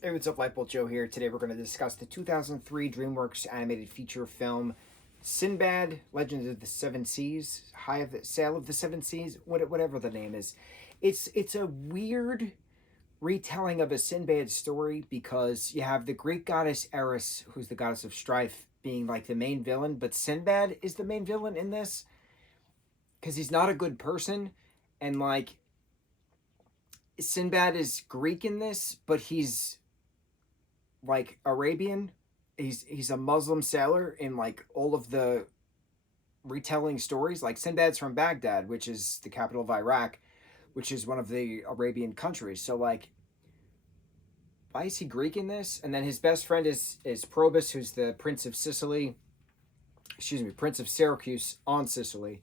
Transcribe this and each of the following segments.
Hey, what's up, lightboltjoe here. Today we're going to discuss the 2003 DreamWorks animated feature film Sinbad, Legends of the Seven Seas, Sail of the Seven Seas, whatever the name is. It's a weird retelling of a Sinbad story because you have the Greek goddess Eris, who's the goddess of strife, being like the main villain, but Sinbad is the main villain in this because he's not a good person, and like Sinbad is Greek in this, but he's like Arabian. He's a Muslim sailor in like all of the retelling stories. Like Sinbad's from Baghdad, which is the capital of Iraq, which is one of the Arabian countries. So like, why is he Greek in this? And then his best friend is Probus, who's the Prince of Sicily. Excuse me, Prince of Syracuse on Sicily.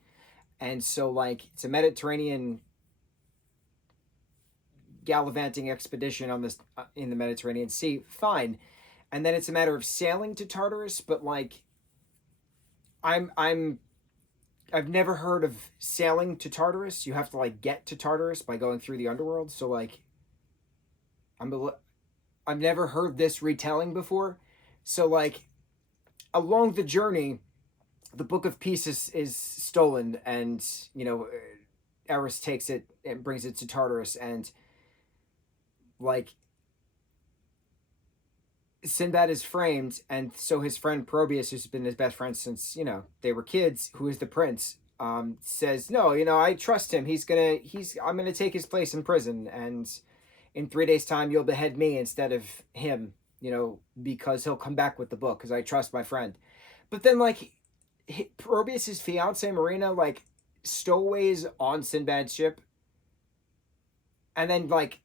And so like, it's a Mediterranean gallivanting expedition on this in the Mediterranean Sea. Fine. And then it's a matter of sailing to Tartarus, but like I've never heard of sailing to Tartarus. You have to like get to Tartarus by going through the underworld. So like I've never heard this retelling before. So like along the journey, the Book of Peace is stolen, and Eris takes it and brings it to Tartarus, and like Sinbad is framed, and so his friend Probius, who's been his best friend since they were kids, who is the prince, says, no, I trust him. I'm gonna take his place in prison, and in 3 days' time you'll behead me instead of him, because he'll come back with the book because I trust my friend. But then like Probius's fiance Marina like stowaways on Sinbad's ship, and then like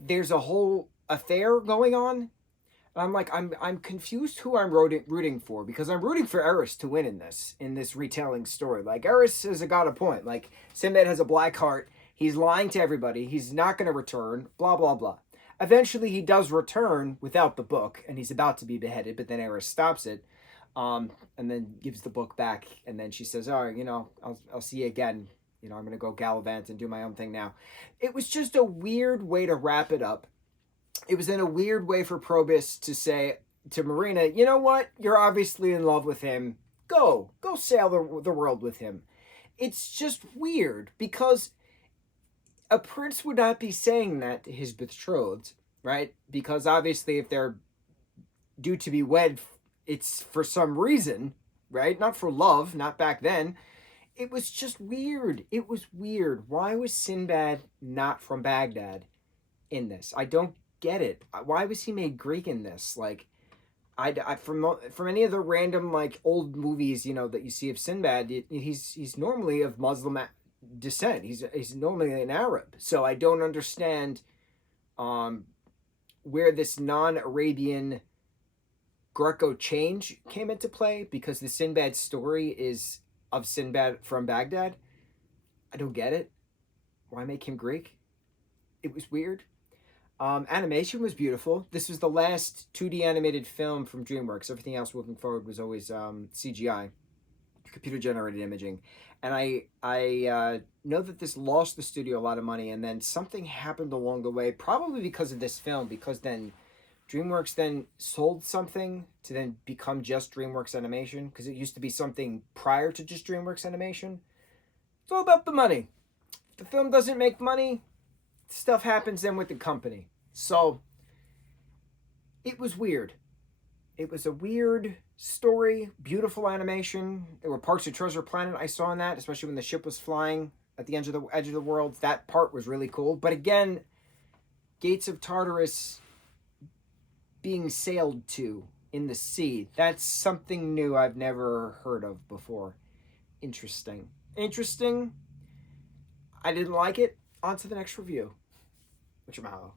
there's a whole affair going on. And I'm like, I'm confused who I'm rooting for, because I'm rooting for Eris to win in this retelling story. Like, Eris has got a point. Like, Sinbad has a black heart. He's lying to everybody. He's not going to return. Blah, blah, blah. Eventually, he does return without the book, and he's about to be beheaded, but then Eris stops it, and then gives the book back. And then she says, all right, I'll see you again. I'm going to go gallivant and do my own thing now. It was just a weird way to wrap it up. It was in a weird way for Probus to say to Marina, you know what? You're obviously in love with him. Go sail the world with him. It's just weird, because a prince would not be saying that to his betrothed, right? Because obviously if they're due to be wed, it's for some reason, right? Not for love, not back then. It was just weird. It was weird. Why was Sinbad not from Baghdad in this? I don't get it. Why was he made Greek in this? Like, I from any of the random like old movies that you see of Sinbad, he's normally of Muslim descent. He's normally an Arab. So I don't understand where this non-Arabian Greco change came into play, because the Sinbad story is of Sinbad from Baghdad. I don't get it. Why make him Greek? It was weird. Animation was beautiful. This was the last 2D animated film from DreamWorks. Everything else moving forward was always CGI, computer-generated imaging. And I know that this lost the studio a lot of money, and then something happened along the way, probably because of this film, because then DreamWorks then sold something to then become just DreamWorks Animation, because it used to be something prior to just DreamWorks Animation. It's all about the money. If the film doesn't make money, stuff happens then with the company. So it was weird. It was a weird story, beautiful animation. There were parts of Treasure Planet I saw in that, especially when the ship was flying at the edge of the world. That part was really cool. But again, Gates of Tartarus being sailed to in the sea, that's something new I've never heard of before. Interesting. I didn't like it. On to the next review. Mucho mahalo.